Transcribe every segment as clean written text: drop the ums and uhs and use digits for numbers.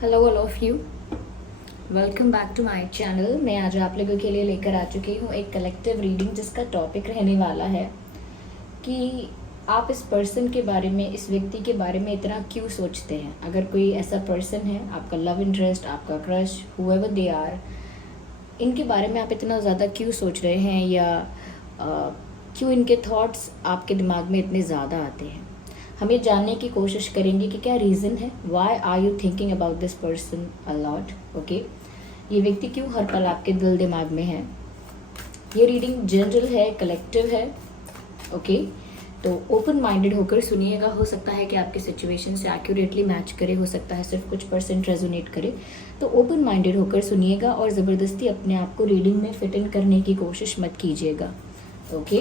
Hello all of you, welcome back to my channel. मैं आज आप लोगों के लिए लेकर आ चुकी हूँ एक कलेक्टिव रीडिंग जिसका टॉपिक रहने वाला है कि आप इस पर्सन के बारे में, इस व्यक्ति के बारे में इतना क्यों सोचते हैं। अगर कोई ऐसा पर्सन है, आपका लव इंटरेस्ट, आपका क्रश, हुएवर दे आर, इनके बारे में आप इतना ज़्यादा क्यों सोच रहे हैं या क्यों इनके थॉट्स आपके दिमाग में इतने ज़्यादा आते हैं। हम ये जानने की कोशिश करेंगे कि क्या रीज़न है, why are you thinking about this person a lot. Okay, ये व्यक्ति क्यों हर पल आपके दिल दिमाग में है। ये रीडिंग जनरल है, कलेक्टिव है। ओके, तो ओपन माइंडेड होकर सुनिएगा। हो सकता है कि आपके सिचुएशन से एक्यूरेटली मैच करे, हो सकता है सिर्फ कुछ परसेंट रेजोनेट करे। तो ओपन माइंडेड होकर सुनिएगा और ज़बरदस्ती अपने आप को रीडिंग में फिट इन करने की कोशिश मत कीजिएगा। ओके,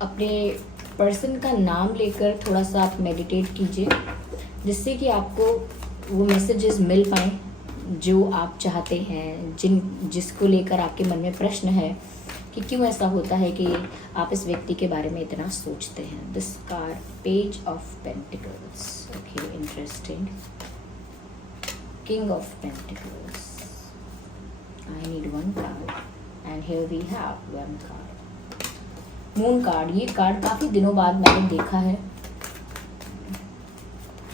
अपने पर्सन का नाम लेकर थोड़ा सा आप मेडिटेट कीजिए, जिससे कि आपको वो मैसेजेस मिल पाएँ जो आप चाहते हैं, जिसको लेकर आपके मन में प्रश्न है कि क्यों ऐसा होता है कि आप इस व्यक्ति के बारे में इतना सोचते हैं। This card, page of pentacles. Okay, interesting. King of pentacles. I need one card and here we have one card. Moon card. ये कार्ड काफ़ी दिनों बाद मैंने देखा है,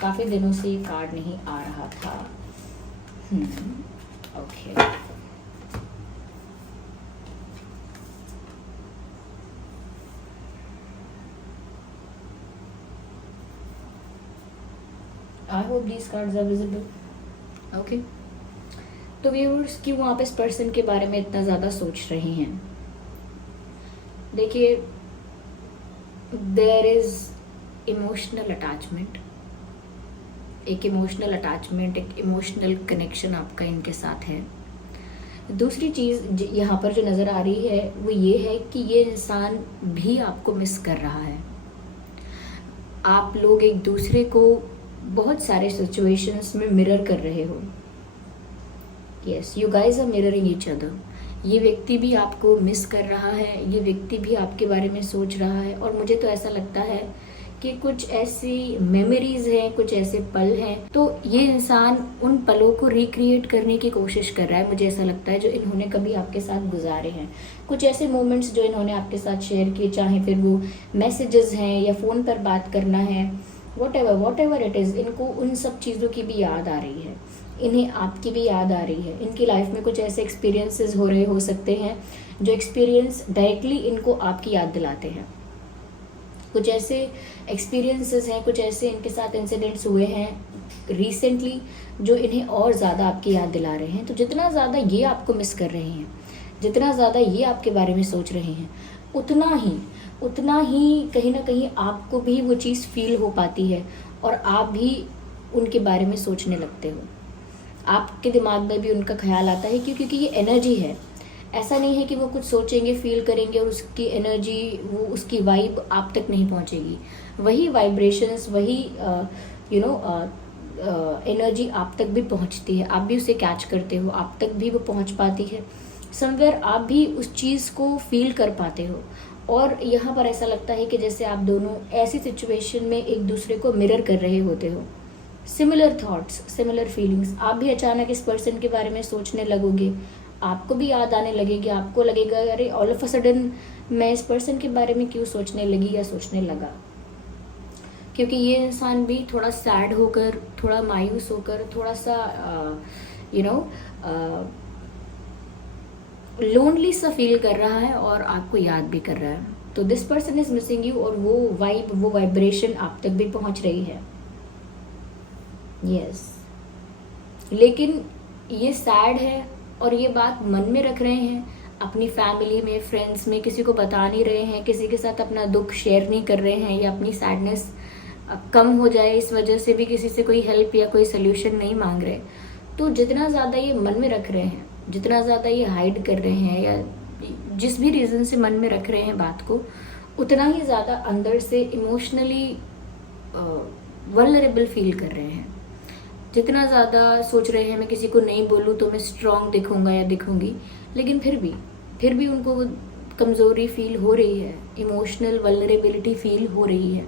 काफ़ी दिनों से ये कार्ड नहीं आ रहा था। Okay, I hope these cards are visible. Okay, तो व्यूअर्स, क्यों आप इस पर्सन के बारे में इतना ज़्यादा सोच रहे हैं। देखिए, देयर इज इमोशनल अटैचमेंट, एक इमोशनल अटैचमेंट, एक इमोशनल कनेक्शन आपका इनके साथ है। दूसरी चीज़ यहाँ पर जो नज़र आ रही है वो ये है कि ये इंसान भी आपको मिस कर रहा है। आप लोग एक दूसरे को बहुत सारे सिचुएशंस में मिरर कर रहे हो। Yes, you guys are mirroring each other. ये व्यक्ति भी आपको मिस कर रहा है, ये व्यक्ति भी आपके बारे में सोच रहा है। और मुझे तो ऐसा लगता है कि कुछ ऐसी मेमोरीज हैं, कुछ ऐसे पल हैं, तो ये इंसान उन पलों को रिक्रिएट करने की कोशिश कर रहा है। मुझे ऐसा लगता है जो इन्होंने कभी आपके साथ गुजारे हैं, कुछ ऐसे मोमेंट्स जो इन्होंने आपके साथ शेयर किए, चाहे फिर वो मैसेजेस हैं या फ़ोन पर बात करना है, वॉट एवर इट इज़, इनको उन सब चीज़ों की भी याद आ रही है, इन्हें आपकी भी याद आ रही है। इनकी लाइफ में कुछ ऐसे एक्सपीरियंसेस हो सकते हैं जो एक्सपीरियंस डायरेक्टली इनको आपकी याद दिलाते हैं। कुछ ऐसे एक्सपीरियंसेस हैं, कुछ ऐसे इनके साथ इंसिडेंट्स हुए हैं रिसेंटली जो इन्हें और ज़्यादा आपकी याद दिला रहे हैं। तो जितना ज़्यादा ये आपको मिस कर रहे हैं, जितना ज़्यादा ये आपके बारे में सोच रहे हैं, उतना ही कहीं ना कहीं आपको भी वो चीज़ फील हो पाती है और आप भी उनके बारे में सोचने लगते हो। आपके दिमाग में भी उनका ख्याल आता है क्योंकि ये एनर्जी है। ऐसा नहीं है कि वो कुछ सोचेंगे, फील करेंगे और उसकी एनर्जी, वो उसकी वाइब आप तक नहीं पहुंचेगी। वही वाइब्रेशंस, वही एनर्जी आप तक भी पहुंचती है, आप भी उसे कैच करते हो, आप तक भी वो पहुंच पाती है। समवेयर आप भी उस चीज़ को फील कर पाते हो। और यहाँ पर ऐसा लगता है कि जैसे आप दोनों ऐसी सिचुएशन में एक दूसरे को मिरर कर रहे होते हो। Similar thoughts, similar feelings. आप भी अचानक इस पर्सन के बारे में सोचने लगोगे, आपको भी याद आने लगेगी, आपको लगेगा अरे ऑल ऑफ अ सडन मैं इस पर्सन के बारे में क्यों सोचने लगी या सोचने लगा। क्योंकि ये इंसान भी थोड़ा सैड होकर, थोड़ा मायूस होकर, थोड़ा सा लोनली सा फील कर रहा है और आपको याद भी कर रहा है। तो this person is missing you और वो वाइब, वो वाइब्रेशन आप तक भी पहुंच रही है। यस, लेकिन ये सैड है और ये बात मन में रख रहे हैं, अपनी फैमिली में, फ्रेंड्स में किसी को बता नहीं रहे हैं, किसी के साथ अपना दुख शेयर नहीं कर रहे हैं, या अपनी सैडनेस कम हो जाए इस वजह से भी किसी से कोई हेल्प या कोई सल्यूशन नहीं मांग रहे। तो जितना ज़्यादा ये मन में रख रहे हैं, जितना ज़्यादा ये हाइड कर रहे हैं या जिस भी रीज़न से मन में रख रहे हैं बात को, उतना ही ज़्यादा अंदर से इमोशनली वल्नरेबल फील कर रहे हैं। जितना ज़्यादा सोच रहे हैं मैं किसी को नहीं बोलूँ तो मैं स्ट्रॉन्ग दिखूँगा या दिखूँगी, लेकिन फिर भी उनको कमज़ोरी फील हो रही है, इमोशनल वल्नरेबिलिटी फील हो रही है।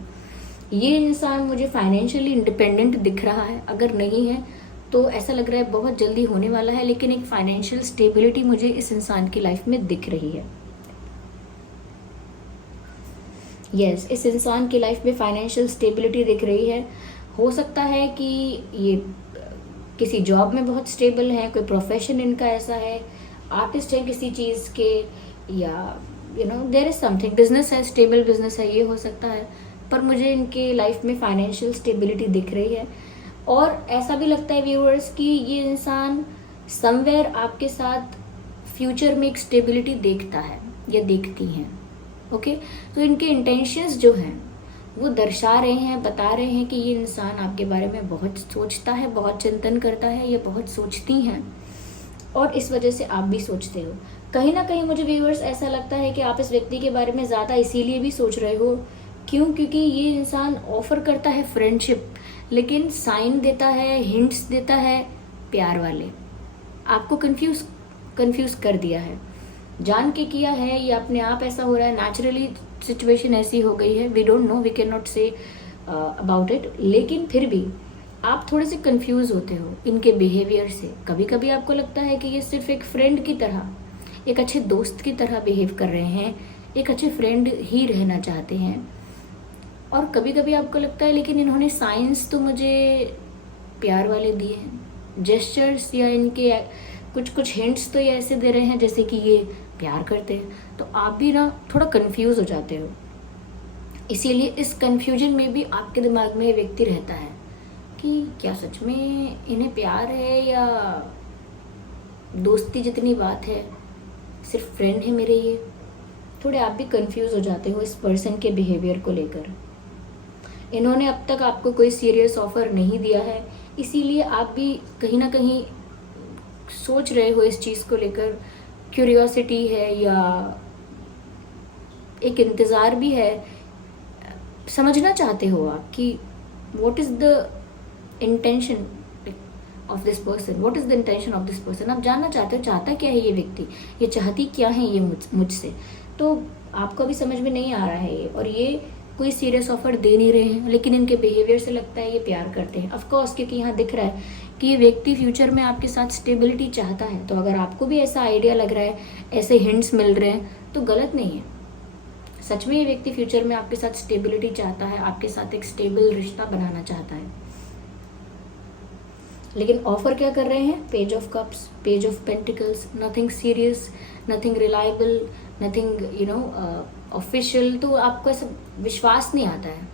ये इंसान मुझे फाइनेंशियली इंडिपेंडेंट दिख रहा है, अगर नहीं है तो ऐसा लग रहा है बहुत जल्दी होने वाला है, लेकिन एक फाइनेंशियल स्टेबिलिटी मुझे इस इंसान की लाइफ में दिख रही है। यस, इस इंसान की लाइफ में फाइनेंशियल स्टेबिलिटी दिख रही है। हो सकता है कि ये किसी जॉब में बहुत स्टेबल है, कोई प्रोफेशन इनका ऐसा है, आर्टिस्ट है किसी चीज़ के, या देयर इज समथिंग, बिजनेस है, स्टेबल बिजनेस है, ये हो सकता है। पर मुझे इनके लाइफ में फाइनेंशियल स्टेबिलिटी दिख रही है। और ऐसा भी लगता है व्यूअर्स कि ये इंसान समवेयर आपके साथ फ्यूचर में एक स्टेबिलिटी देखता है या देखती हैं। ओके, तो इनके इंटेंशंस जो हैं वो दर्शा रहे हैं, बता रहे हैं कि ये इंसान आपके बारे में बहुत सोचता है, बहुत चिंतन करता है, ये बहुत सोचती हैं, और इस वजह से आप भी सोचते हो। कहीं ना कहीं मुझे व्यूअर्स ऐसा लगता है कि आप इस व्यक्ति के बारे में ज़्यादा इसीलिए भी सोच रहे हो, क्यों? क्योंकि ये इंसान ऑफर करता है फ्रेंडशिप, लेकिन साइन देता है, हिंट्स देता है प्यार वाले। आपको कंफ्यूज कर दिया है, जान के किया है या अपने आप ऐसा हो रहा है, नेचुरली सिचुएशन ऐसी हो गई है, we don't know, we can not say about it. लेकिन फिर भी आप थोड़े से कंफ्यूज होते हो इनके बिहेवियर से। कभी कभी आपको लगता है कि ये सिर्फ एक फ्रेंड की तरह, एक अच्छे दोस्त की तरह बिहेव कर रहे हैं, एक अच्छे फ्रेंड ही रहना चाहते हैं। और कभी कभी आपको लगता है लेकिन इन्होंने साइंस तो मुझे प्यार वाले दिए हैं, जेस्चर्स या इनके कुछ हिंट्स तो ये ऐसे दे रहे हैं जैसे कि ये प्यार करते हैं। तो आप भी ना थोड़ा कंफ्यूज हो जाते हो। इसीलिए इस कंफ्यूजन में भी आपके दिमाग में ये व्यक्ति रहता है कि क्या सच में इन्हें प्यार है या दोस्ती जितनी बात है सिर्फ फ्रेंड है मेरे ये। थोड़े आप भी कंफ्यूज हो जाते हो इस पर्सन के बिहेवियर को लेकर। इन्होंने अब तक आपको कोई सीरियस ऑफर नहीं दिया है, इसीलिए आप भी कहीं ना कहीं सोच रहे हो इस चीज़ को लेकर। क्यूरियोसिटी है या एक इंतज़ार भी है, समझना चाहते हो आप कि what is the intention of this person, what is the intention of this person. आप जानना चाहते हो, चाहता क्या है ये व्यक्ति, ये चाहती क्या है ये मुझसे। तो आपको अभी समझ में नहीं आ रहा है ये, और ये कोई सीरियस ऑफर दे नहीं रहे हैं, लेकिन इनके बिहेवियर से लगता है ये प्यार करते हैं। ऑफकोर्स, क्योंकि यहाँ दिख रहा है कि ये व्यक्ति फ्यूचर में आपके साथ स्टेबिलिटी चाहता है। तो अगर आपको भी ऐसा आइडिया लग रहा है, ऐसे हिंट्स मिल रहे हैं, तो गलत नहीं है। सच में ये व्यक्ति फ्यूचर में आपके साथ स्टेबिलिटी चाहता है, आपके साथ एक स्टेबल रिश्ता बनाना चाहता है। लेकिन ऑफर क्या कर रहे हैं? Page of cups, page of pentacles, nothing serious, nothing reliable, nothing official. तो आपको ऐसा विश्वास नहीं आता है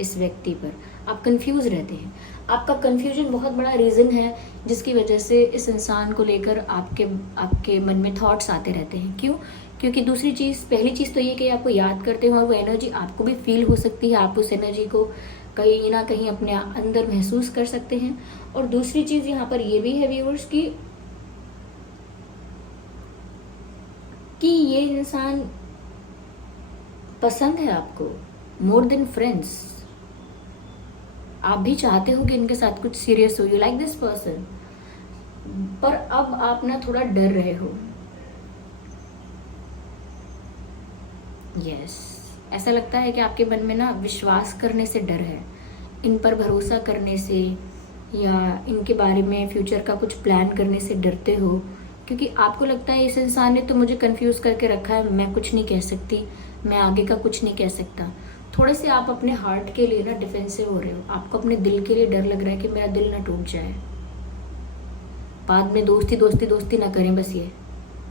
इस व्यक्ति पर, आप कंफ्यूज रहते हैं। आपका कंफ्यूजन बहुत बड़ा रीज़न है जिसकी वजह से इस इंसान को लेकर आपके मन में थॉट्स आते रहते हैं। क्यों? क्योंकि दूसरी चीज़, पहली चीज़ तो ये कि आपको याद करते हो और वो एनर्जी आपको भी फील हो सकती है, आप उस एनर्जी को कहीं ना कहीं अपने अंदर महसूस कर सकते हैं। और दूसरी चीज़ यहाँ पर ये भी है व्यूअर्स कि ये इंसान पसंद है आपको मोर देन फ्रेंड्स। आप भी चाहते हो कि इनके साथ कुछ सीरियस हो, यू लाइक दिस पर्सन, पर अब आप ना थोड़ा डर रहे हो। यस, ऐसा लगता है कि आपके मन में ना विश्वास करने से डर है, इन पर भरोसा करने से या इनके बारे में फ्यूचर का कुछ प्लान करने से डरते हो, क्योंकि आपको लगता है इस इंसान ने तो मुझे कंफ्यूज करके रखा है, मैं कुछ नहीं कह सकती, मैं आगे का कुछ नहीं कह सकता। थोड़े से आप अपने हार्ट के लिए ना डिफेंसिव हो रहे हो, आपको अपने दिल के लिए डर लग रहा है कि मेरा दिल ना टूट जाए, बाद में दोस्ती दोस्ती दोस्ती ना करें, बस ये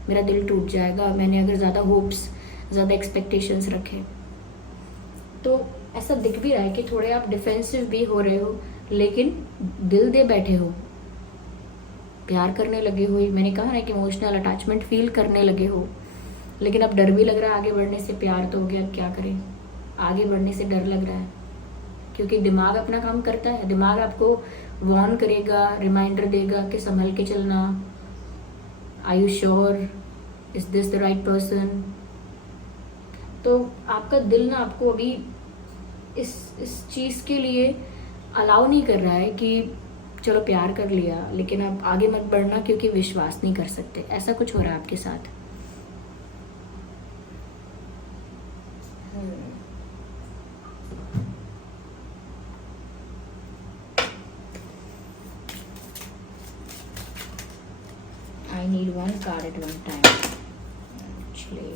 मेरा दिल टूट जाएगा, मैंने अगर ज़्यादा होप्स, ज़्यादा एक्सपेक्टेशंस रखे। तो ऐसा दिख भी रहा है कि थोड़े आप डिफेंसिव भी हो रहे हो, लेकिन दिल दे बैठे हो, प्यार करने लगे हो। मैंने कहा ना कि इमोशनल अटैचमेंट फील करने लगे हो, लेकिन अब डर भी लग रहा है आगे बढ़ने से। प्यार तो हो गया, अब क्या करें, आगे बढ़ने से डर लग रहा है, क्योंकि दिमाग अपना काम करता है। दिमाग आपको वार्न करेगा, रिमाइंडर देगा कि संभल के चलना, are you sure, is this the right person. तो आपका दिल ना आपको अभी इस चीज़ के लिए अलाउ नहीं कर रहा है कि चलो प्यार कर लिया लेकिन आप आगे मत बढ़ना, क्योंकि विश्वास नहीं कर सकते। ऐसा कुछ हो रहा है आपके साथ। I need one card at one time. Actually,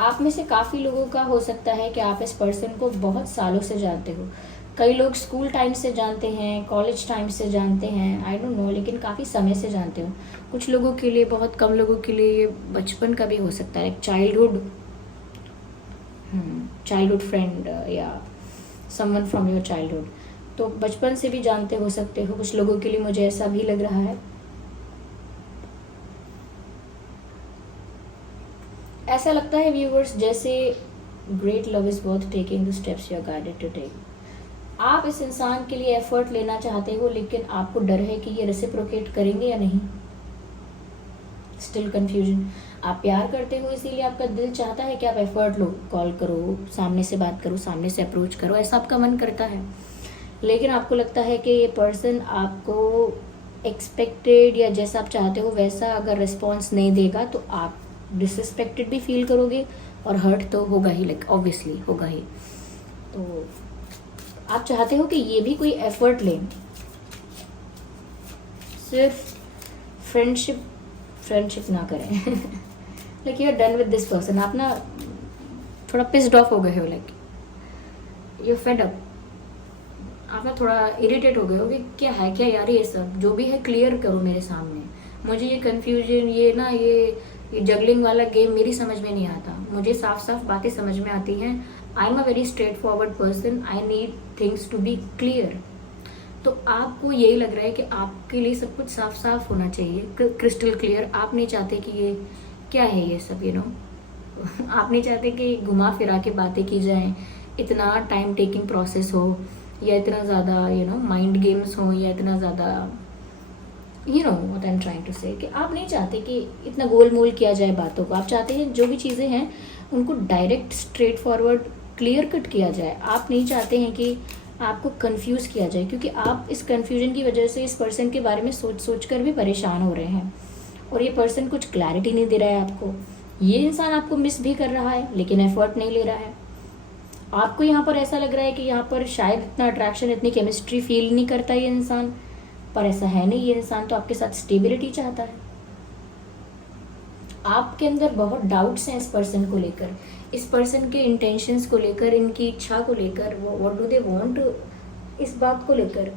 आप में से काफ़ी लोगों का हो सकता है कि आप इस पर्सन को बहुत सालों से जानते हो। कई लोग स्कूल टाइम से जानते हैं, कॉलेज टाइम से जानते हैं, आई डोंट नो, लेकिन काफ़ी समय से जानते हो। कुछ लोगों के लिए, बहुत कम लोगों के लिए ये बचपन का भी हो सकता है, चाइल्डहुड फ्रेंड या समवन फ्रॉम योर चाइल्डहुड। तो बचपन से भी जानते हो सकते हो। कुछ लोगों के लिए मुझे ऐसा भी लग रहा है। ऐसा लगता है व्यूअर्स जैसे great love is worth taking the steps you are guided to take. आप इस इंसान के लिए एफर्ट लेना चाहते हो, लेकिन आपको डर है कि ये रेसिप्रोकेट करेंगे या नहीं। Still confusion. आप प्यार करते हो, इसीलिए आपका दिल चाहता है कि आप एफर्ट लो, कॉल करो, सामने से बात करो, सामने से अप्रोच करो, ऐसा आपका मन करता है। लेकिन आपको लगता है कि ये पर्सन आपको एक्सपेक्टेड या जैसा आप चाहते हो वैसा अगर रिस्पॉन्स नहीं देगा तो आप डिसरिस्पेक्टेड भी फील करोगे और हर्ट तो होगा ही, लाइक ऑब्वियसली होगा ही। तो आप चाहते हो कि ये भी कोई एफर्ट लें। सिर्फ फ्रेंडशिप ना करें। Like you are done with this person. आप ना थोड़ा पिस्ड ऑफ हो गए हो, लाइक यू फेड अप। आप ना थोड़ा इरिटेट हो गए हो कि क्या है क्या यार, ये सब जो भी है क्लियर करो मेरे सामने। मुझे ये कन्फ्यूजन, ये जगलिंग वाला गेम मेरी समझ में नहीं आता। मुझे साफ साफ बातें समझ में आती हैं। I am a very straightforward person, I need things to be clear. तो आपको यही लग रहा है कि आपके लिए सब कुछ साफ साफ होना चाहिए, क्रिस्टल क्लियर। आप नहीं चाहते कि ये क्या है ये सब, आप नहीं चाहते कि घुमा फिरा के बातें की जाएं, इतना टाइम टेकिंग प्रोसेस हो, या इतना ज़्यादा माइंड गेम्स हो, या इतना ज़्यादा what I am trying to say, कि आप नहीं चाहते कि इतना गोल मोल किया जाए बातों को। आप चाहते हैं जो भी चीज़ें हैं उनको direct, straight forward, clear cut किया जाए। आप नहीं चाहते हैं कि आपको कंफ्यूज किया जाए, क्योंकि आप इस कंफ्यूजन की वजह से इस पर्सन के बारे में सोच कर भी परेशान हो रहे हैं, और ये पर्सन कुछ क्लैरिटी नहीं दे रहा है आपको। ये इंसान आपको मिस भी कर रहा है लेकिन एफर्ट नहीं ले रहा है। आपको यहाँ पर ऐसा लग रहा है कि यहाँ पर शायद इतना अट्रैक्शन, इतनी केमिस्ट्री फील नहीं करता ये इंसान, पर ऐसा है नहीं। ये इंसान तो आपके साथ स्टेबिलिटी चाहता है। आपके अंदर बहुत डाउट्स हैं इस पर्सन को लेकर, इस पर्सन के इंटेंशंस को लेकर, इनकी इच्छा को लेकर, वो व्हाट डू दे वांट, इस बात को लेकर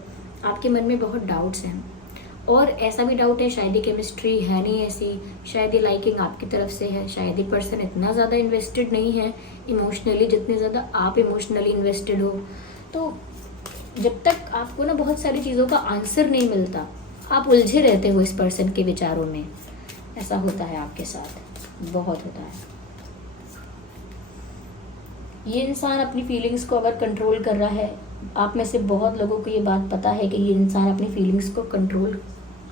आपके मन में बहुत डाउट्स हैं। और ऐसा भी डाउट है शायद ये केमिस्ट्री है नहीं ऐसी, शायद ये लाइकिंग आपकी तरफ से है, शायद ये पर्सन इतना ज़्यादा इन्वेस्टेड नहीं है इमोशनली जितने ज़्यादा आप इमोशनली इन्वेस्टेड हो। तो जब तक आपको ना बहुत सारी चीज़ों का आंसर नहीं मिलता, आप उलझे रहते हो इस पर्सन के विचारों में। ऐसा होता है आपके साथ, बहुत होता है। ये इंसान अपनी फीलिंग्स को अगर कंट्रोल कर रहा है, आप में से बहुत लोगों को ये बात पता है कि ये इंसान अपनी फीलिंग्स को कंट्रोल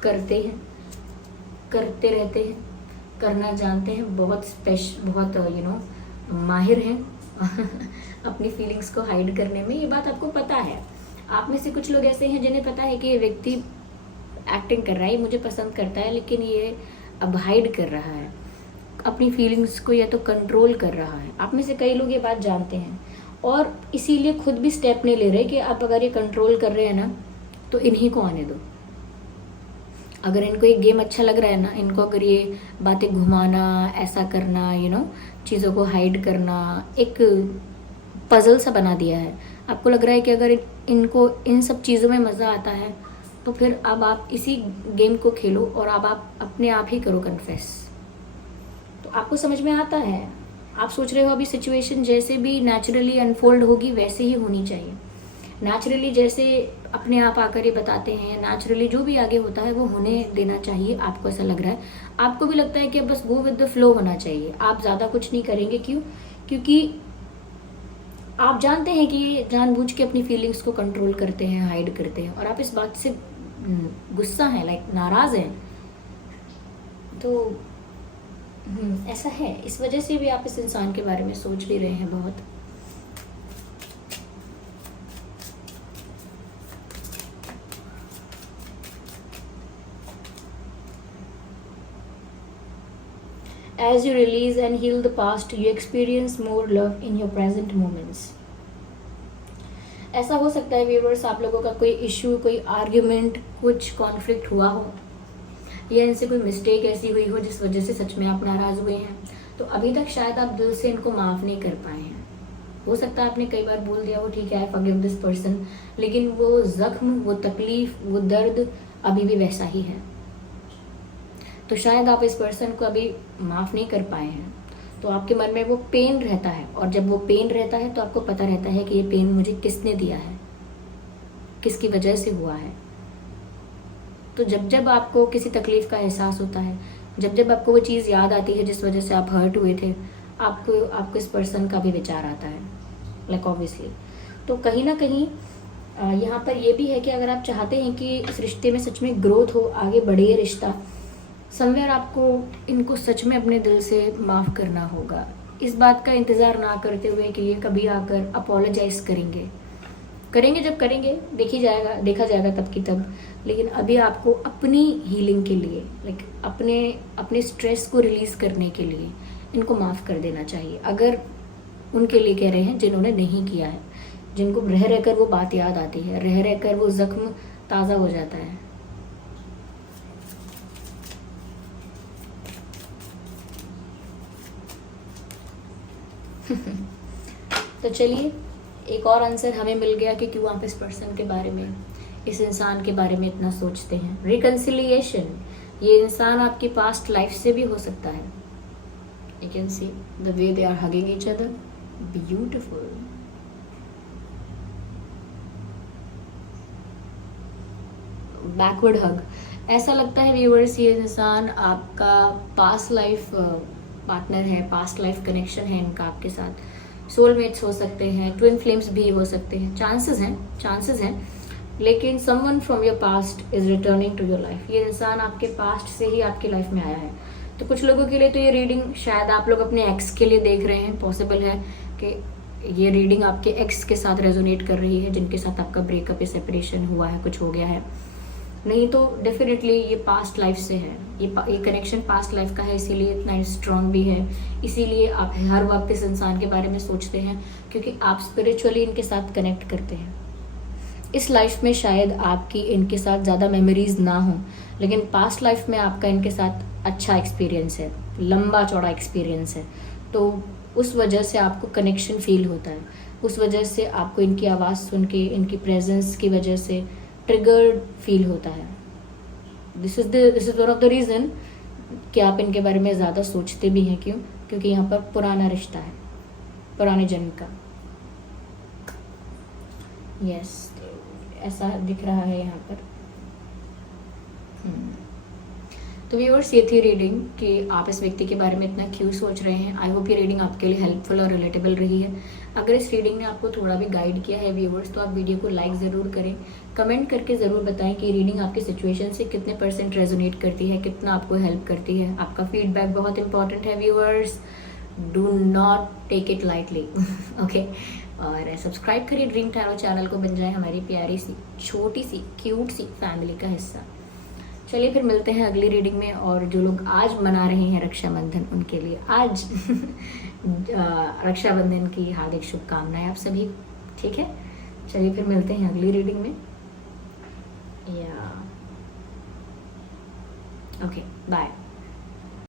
करते रहते हैं, करना जानते हैं, बहुत माहिर हैं अपनी फीलिंग्स को हाइड करने में। ये बात आपको पता है। आप में से कुछ लोग ऐसे हैं जिन्हें पता है कि ये व्यक्ति एक्टिंग कर रहा है, मुझे पसंद करता है, लेकिन ये अब हाइड कर रहा है अपनी फीलिंग्स को, या तो कंट्रोल कर रहा है। आप में से कई लोग ये बात जानते हैं और इसीलिए खुद भी स्टेप नहीं ले रहे कि आप अगर ये कंट्रोल कर रहे हैं ना तो इन्हीं को आने दो। अगर इनको एक गेम अच्छा लग रहा है ना, इनको अगर ये बातें घुमाना, ऐसा करना, चीज़ों को हाइड करना, एक पजल सा बना दिया है। आपको लग रहा है कि अगर इनको इन सब चीज़ों में मज़ा आता है तो फिर अब आप इसी गेम को खेलो और अब आप अपने आप ही करो कन्फेस। तो आपको समझ में आता है, आप सोच रहे हो अभी सिचुएशन जैसे भी नेचुरली अनफोल्ड होगी वैसे ही होनी चाहिए। नेचुरली जैसे अपने आप आकर ये बताते हैं, नेचुरली जो भी आगे होता है वो होने देना चाहिए। आपको ऐसा लग रहा है, आपको भी लगता है कि अब बस गो विद द फ्लो होना चाहिए, आप ज़्यादा कुछ नहीं करेंगे। क्यों? क्योंकि आप जानते हैं कि ये जानबूझ के अपनी फीलिंग्स को कंट्रोल करते हैं, हाइड करते हैं, और आप इस बात से गुस्सा हैं, लाइक नाराज़ हैं। तो ऐसा है, इस वजह से भी आप इस इंसान के बारे में सोच भी रहे हैं बहुत। As you release and heal the past, you experience more love in your present moments. ऐसा हो सकता है व्यूअर्स, आप लोगों का कोई इश्यू, कोई आर्ग्यूमेंट, कुछ कॉन्फ्लिक्ट हुआ हो, या इनसे कोई मिस्टेक ऐसी हुई हो जिस वजह से सच में आप नाराज हुए हैं, तो अभी तक शायद आप दिल से इनको माफ नहीं कर पाए हैं। हो सकता है आपने कई बार बोल दिया हो ठीक है आई फॉरगिव दिस पर्सन, लेकिन वो जख्म, वो तकलीफ, वो दर्द अभी भी वैसा ही है। तो शायद आप इस पर्सन को अभी माफ नहीं कर पाए हैं, तो आपके मन में वो पेन रहता है, और जब वो पेन रहता है तो आपको पता रहता है कि ये पेन मुझे किसने दिया है, किसकी वजह से हुआ है। तो जब जब आपको किसी तकलीफ का एहसास होता है, जब जब आपको वो चीज़ याद आती है जिस वजह से आप हर्ट हुए थे, आपको इस पर्सन का भी विचार आता है, लाइक ऑब्वियसली। तो कहीं ना कहीं यहाँ पर ये भी है कि अगर आप चाहते हैं कि इस रिश्ते में सच में ग्रोथ हो, आगे बढ़े ये रिश्ता, समवेयर आपको इनको सच में अपने दिल से माफ़ करना होगा। इस बात का इंतज़ार ना करते हुए कि ये कभी आकर अपोलोजाइज करेंगे जब करेंगे देखा जाएगा तब की तब। लेकिन अभी आपको अपनी हीलिंग के लिए, लाइक अपने स्ट्रेस को रिलीज़ करने के लिए इनको माफ़ कर देना चाहिए। अगर उनके लिए कह रहे हैं जिन्होंने नहीं किया है, जिनको रह रहकर वो बात याद आती है, रह रहकर वो जख्म ताज़ा हो जाता है। तो चलिए, एक और आंसर हमें मिल गया कि क्यों आप इस पर्सन के बारे में, इस इंसान के बारे में इतना सोचते हैं। रिकंसिलिएशन, ये इंसान आपकी पास्ट लाइफ से भी हो सकता है। You can see the way they are hugging each other, beautiful. Backward hug, ऐसा लगता है व्यूअर्स ये इंसान आपका पास्ट लाइफ पार्टनर है, पास्ट लाइफ कनेक्शन है इनका आपके साथ। सोलमेट्स हो सकते हैं, ट्विन फ्लेम्स भी हो सकते हैं, चांसेस हैं। लेकिन someone from your past is returning to your life. ये इंसान आपके पास्ट से ही आपकी लाइफ में आया है। तो कुछ लोगों के लिए तो ये रीडिंग शायद आप लोग अपने एक्स के लिए देख रहे हैं। पॉसिबल है कि ये रीडिंग आपके एक्स के साथ रेजोनेट कर रही है, जिनके साथ आपका ब्रेकअप या सेपरेशन हुआ है, कुछ हो गया है। नहीं तो डेफिनेटली ये पास्ट लाइफ से है, ये कनेक्शन पास्ट लाइफ का है, इसीलिए इतना स्ट्रांग भी है। इसीलिए आप हर वक्त इस इंसान के बारे में सोचते हैं, क्योंकि आप स्पिरिचुअली इनके साथ कनेक्ट करते हैं। इस लाइफ में शायद आपकी इनके साथ ज़्यादा मेमोरीज ना हो, लेकिन पास्ट लाइफ में आपका इनके साथ अच्छा एक्सपीरियंस है, लंबा चौड़ा एक्सपीरियंस है। तो उस वजह से आपको कनेक्शन फील होता है, उस वजह से आपको इनकी आवाज़ सुन के, इनकी प्रेजेंस की वजह से ट्रिगर्ड फील होता है। This is one of the reason कि आप इनके बारे में ज़्यादा सोचते भी हैं। क्यों? क्योंकि यहाँ पर पुराना रिश्ता है, पुराने जन्म का। यस, ऐसा दिख रहा है यहाँ पर। तो व्यूअर्स, ये थी रीडिंग कि आप इस व्यक्ति के बारे में इतना क्यों सोच रहे हैं। आई होप ये रीडिंग आपके लिए हेल्पफुल और रिलेटेबल रही है। अगर इस रीडिंग ने आपको थोड़ा भी गाइड किया है व्यूअर्स, तो आप वीडियो को लाइक ज़रूर करें, कमेंट करके ज़रूर बताएं कि रीडिंग आपकी सिचुएशन से कितने % रेजोनेट करती है, कितना आपको हेल्प करती है। आपका फीडबैक बहुत इंपॉर्टेंट है viewers, do not take it lightly, okay. और सब्सक्राइब करिए ड्रीम टैरो चैनल को, बन जाए हमारी प्यारी सी, छोटी सी, क्यूट सी फैमिली का हिस्सा। चलिए फिर मिलते हैं अगली रीडिंग में। और जो लोग आज मना रहे हैं रक्षाबंधन, उनके लिए आज रक्षाबंधन की हार्दिक शुभकामनाएं आप सभी, ठीक है। चलिए फिर मिलते हैं अगली रीडिंग में, या ओके, बाय।